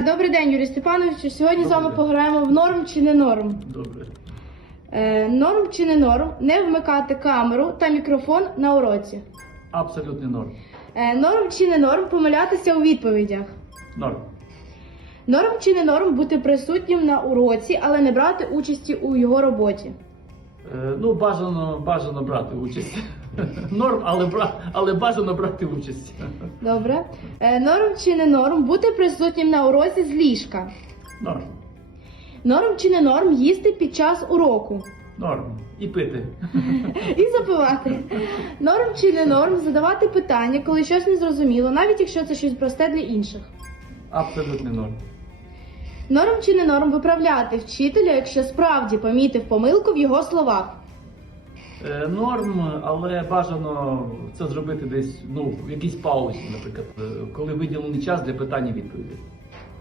Добрий день, Юрій Степанович. Сьогодні з вами пограємо в норм чи не норм. Добре. Е, норм чи не норм не вмикати камеру та мікрофон на уроці. Абсолютний норм. Е, норм чи не норм помилятися у відповідях. Норм. Норм чи не норм бути присутнім на уроці, але не брати участі у його роботі. Е, ну, бажано, бажано брати участь. Норм, але, бра... але бажано брати участь. Добре. Е, норм чи не норм бути присутнім на уроці з ліжка. Норм. Норм чи не норм їсти під час уроку. Норм. І пити. І запивати. Норм чи не норм задавати питання, коли щось не зрозуміло, навіть якщо це щось просте для інших. Абсолютний норм. Норм чи не норм виправляти вчителя, якщо справді помітив помилку в його словах. Е, норм, але бажано це зробити десь ну, в якійсь паузі, наприклад, е, коли виділений час для питань і відповідей.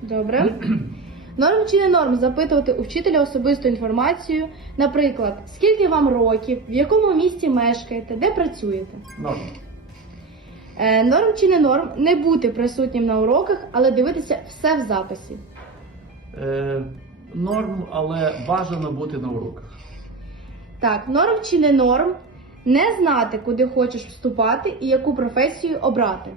Добре. Норм чи не норм запитувати у вчителя особисту інформацію, наприклад, скільки вам років, в якому місті мешкаєте, де працюєте. Норм. Е, норм чи не норм не бути присутнім на уроках, але дивитися все в записі. Е, норм, але бажано бути на уроках. Так, норм чи не норм не знати, куди хочеш вступати і яку професію обрати.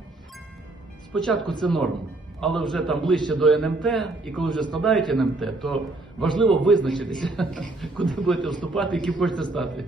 Спочатку це норм, але вже там ближче до НМТ, і коли вже складають НМТ, то важливо визначитися, куди будете вступати, яким хочете стати.